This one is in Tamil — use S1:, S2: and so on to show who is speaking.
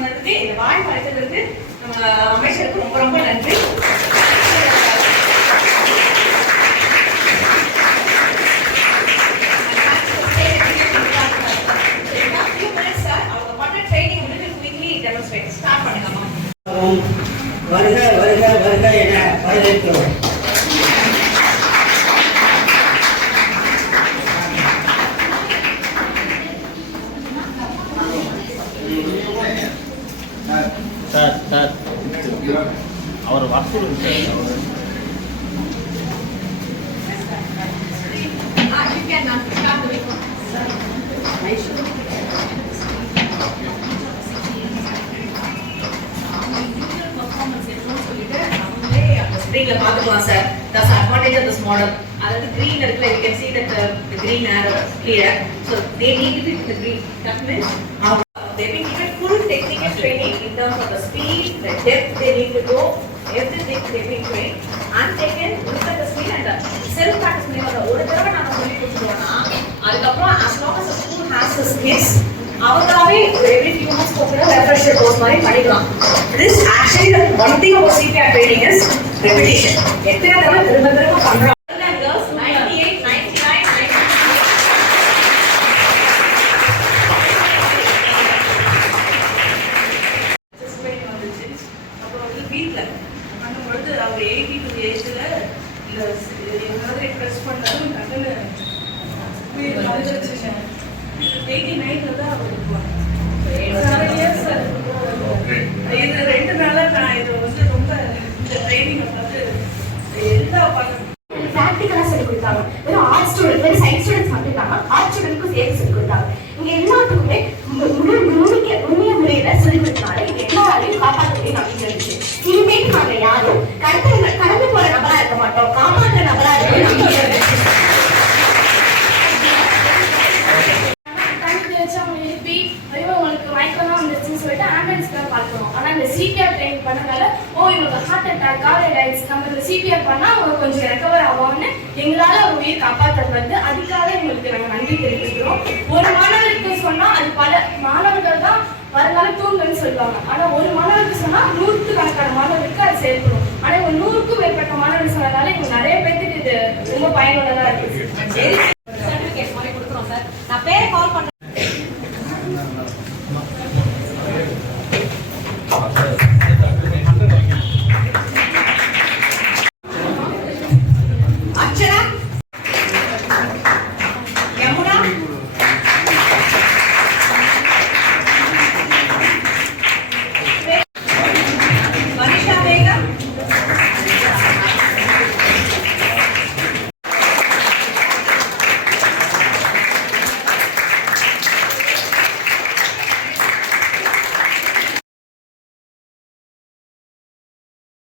S1: பண்ணதுக்கு இந்த வாய்ப்பு அளித்ததற்கு நம்ம அமைச்சருக்கு ரொம்ப ரொம்ப நன்றி.
S2: வருக வருக வருக என வரவேற்கிறோம்.
S3: சார் சார் அவர் வர சொல்லுங்க சார் அவர்
S1: Ah, you can uh, start the recording. I should. ஸ்க்ரீன்ல பாத்துக்கலாம் sir that's advantage of this model அதாவது கிரீன் இருக்குல்ல you can see that the, the green arrow clear so they need to be in the green that means uh, they've been of the speed the depth they need to go everything they've been trained and they can look at the speed and self practice பண்ணி வர ஒரு தடவை நாம சொல்லி கொடுத்துட்டோம்னா அதுக்கப்புறம் as long as the school has the skills அவங்களாவே எவ்ரி ஃபியூ மந்த்ஸ் போகிற ரெஃப்ரெஷர் கோர்ஸ் மாதிரி பண்ணிக்கலாம் this actually one thing about CPR training is repetition எத்தனை தடவை திரும்ப திரும்ப பண்றோம்
S4: வீட்டில் பண்ணும் பொழுது அவர் எயிட்டி டூ ஏஜில் இந்த எங்காவது ப்ரெஸ் பண்ணாலும் டக்குன்னு எயிட்டி நைனில் தான் அவர்
S5: சிபிஆர் ட்ரெயின் பண்ணனால ஓ இவங்களுக்கு ஹார்ட் அட்டாக் கால் ஆயிடுச்சு நம்ம இந்த சிபிஆர் பண்ணால் அவங்க கொஞ்சம் ரெக்கவர் ஆகும்னு எங்களால் அவங்க உயிர் காப்பாற்றது வந்து அதுக்காக எங்களுக்கு நாங்கள் நன்றி தெரிவிக்கிறோம். ஒரு மாணவருக்கு சொன்னால் அது பல மாணவர்கள் தான் வருங்கால தூங்குன்னு சொல்லுவாங்க. ஆனால் ஒரு மாணவருக்கு சொன்னால் நூற்று கணக்கான மாணவருக்கு அது செயல்படும். ஆனால் ஒரு நூறுக்கும் மேற்பட்ட மாணவர்கள் சொன்னதால இவங்க நிறைய பேருக்கு இது ரொம்ப பயனுள்ளதாக இருக்குது